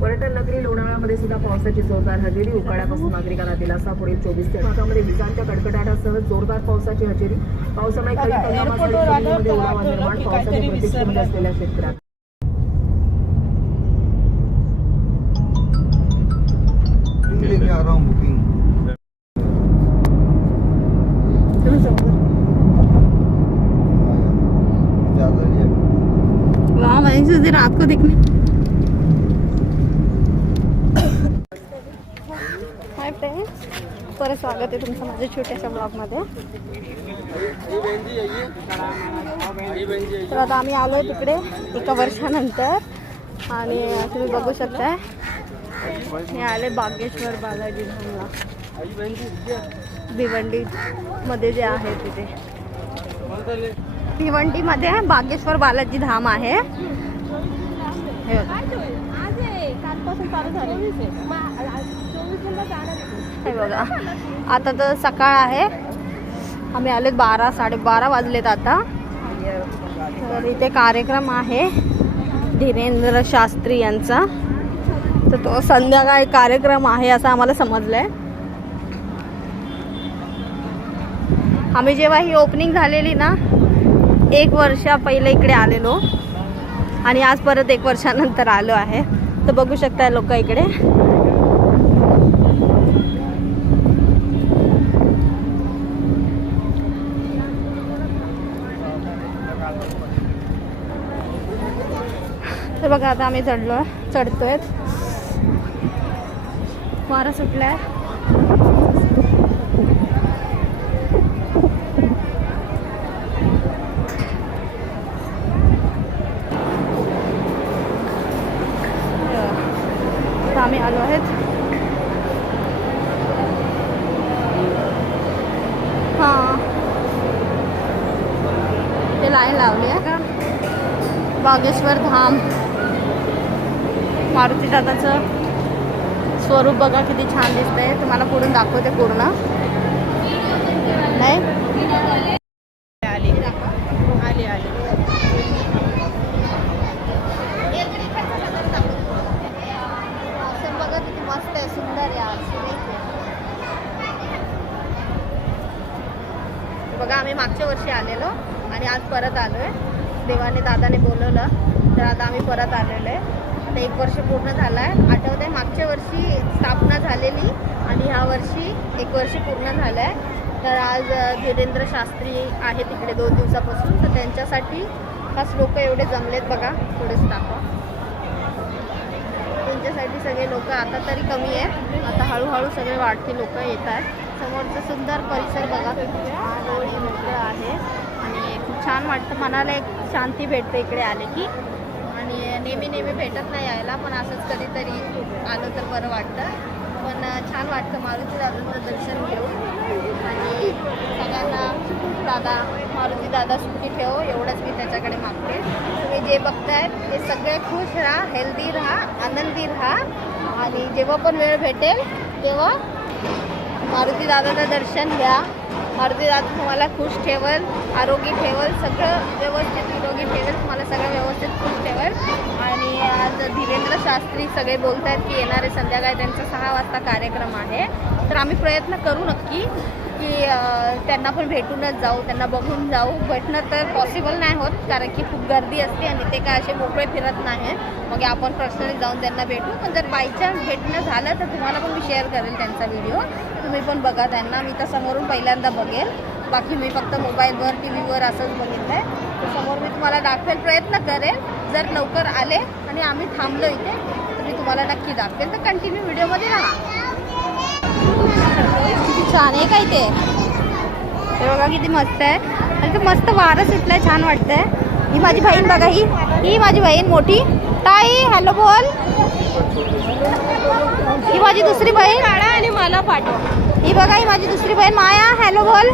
पर्यटन नगरी लोणावळ्यामध्ये सुद्धा पावसाची जोरदार हजेरी. उकाड्यापासून नागरिकांना दिलासा. पुढील 24 तासांमध्ये विजांच्या कडकडाटासह जोरदार पावसाची हजेरी. पावसामुळे खरीप हंगामासाठी जमिनीमध्ये ओलावा निर्माण. पावसाच्या प्रतीक्षेमध्ये असलेल्या शेतकऱ्यांना रात को देखने. हाय फ्रेंड्स, परत स्वागत आहे तुमचं माझ्या छोट्याशा ब्लॉगमध्ये. तर आता आम्ही आलो आहे तिकडे एका वर्षानंतर आणि तुम्ही बघू शकताय मी आले बागेश्वर बालाजी धामला. भिवंडीमध्ये जे आहे तिथे भिवंडीमध्ये बागेश्वर बालाजी धाम आहे. हे बघा, आता तर सकाळ आहे. आम्ही आले 12-12:30 वाजलेत आता. तर इथे कार्यक्रम आहे धीरेंद्र शास्त्री यांचा. तर तो संध्याकाळी कार्यक्रम आहे असं आम्हाला समजलंय. आम्ही जेव्हा ही ओपनिंग झालेली ना 1 वर्ष पहिले इकडे आलेलो आणि आज परत 1 वर्षानंतर आलो आहे. तर बघू शकता लोक इकडे. तर बघा आता आम्ही चढतोय. वारा सुटलाय. आम्ही आलो आहेत. हां, ते लाईन लावली आहे का बागेश्वर धाम. मारुती दादाचं स्वरूप बघा किती छान दिसतंय. तुम्हाला पुढून दाखवते पूर्ण. नाही आली बघा किती मस्त आहे, सुंदर यार. बघा आम्ही मागच्या वर्षी आलेलो आणि आज परत आलोय. देवाने दादाने बोलवलं तर आता आम्ही परत आलेलो आहे. आता 1 वर्ष पूर्ण झालं आहे. आठवत आहे मागच्या वर्षी स्थापना झालेली आणि ह्या वर्षी 1 वर्ष पूर्ण झालं आहे. तर आज धीरेंद्र शास्त्री आहे तिकडे 2 दिवसापासून. तर त्यांच्यासाठी खास लोक एवढे जमलेत बघा. थोडेच दाखवा. त्यांच्यासाठी सगळे लोक आता तरी कमी आहेत. आता हळूहळू सगळे वाढते लोक येत आहेत. समोरचं सुंदर परिसर बघा किती छान आणि मोकळं आहे आणि खूप छान वाटतं. मनाला एक शांती भेटते इकडे आले की. आणि नेहमी भेटत नाही यायला, पण असंच कधीतरी आलं तर बरं वाटतं. पण छान वाटतं मारुती दादाचं दर्शन घेऊन. आणि सगळ्यांना दादा मारुती दादा सुखी ठेव एवढंच मी त्याच्याकडे मागते. तुम्ही जे बघताय ते सगळे खुश राहा, हेल्दी राहा, आनंदी राहा. आणि जेव्हा पण वेळ भेटेल तेव्हा मारुती दादाचं दर्शन घ्या. मारुती दादा तुम्हाला खुश ठेवल, आरोग्य ठेवल, सगळं व्यवस्थित निरोगी ठेवेल. तुम्हाला सगळं व्यवस्थित खुश ठेवल. आणि आज धीरेंद्र शास्त्री सगळे बोलत आहेत की येणारे संध्याकाळी त्यांचा 6 वाजता कार्यक्रम आहे. तर आम्ही प्रयत्न करू नक्की की त्यांना पण भेटूनच जाऊ, त्यांना बघून जाऊ. भेटणं तर पॉसिबल नाही होत कारण की खूप गर्दी असते आणि ते काय असे मोकळे फिरत नाहीत. मग आपण पर्सनली जाऊन त्यांना भेटू. पण जर बायचान्स भेटणं झालं तर तुम्हाला पण मी शेअर करेल त्यांचा व्हिडिओ. तुम्ही पण बघा त्यांना. मी तर समोरून पहिल्यांदा बघेल. बाकी मी फक्त मोबाईलवर TV वर असंच बघितलं आहे. तर समोर मी तुम्हाला दाखवेल, प्रयत्न करेल. जर लवकर आले आणि आम्ही थांबलो इथे तर मी तुम्हाला नक्की दाखवेल. तर कंटिन्यू व्हिडिओमध्ये राहा. किती छान आहे काय ते. हे बघा किती मस्त आहे. आणि ते मस्त वारं सुटलं आहे, छान वाटतंय. ही माझी बहीण बघा. ही माझी बहीण मोठी ताई. हॅलो बोल. ही माझी दुसरी बहीण आणि मला पाठव. ही बघा ही माझी दुसरी बहीण माया. हॅलो बोल.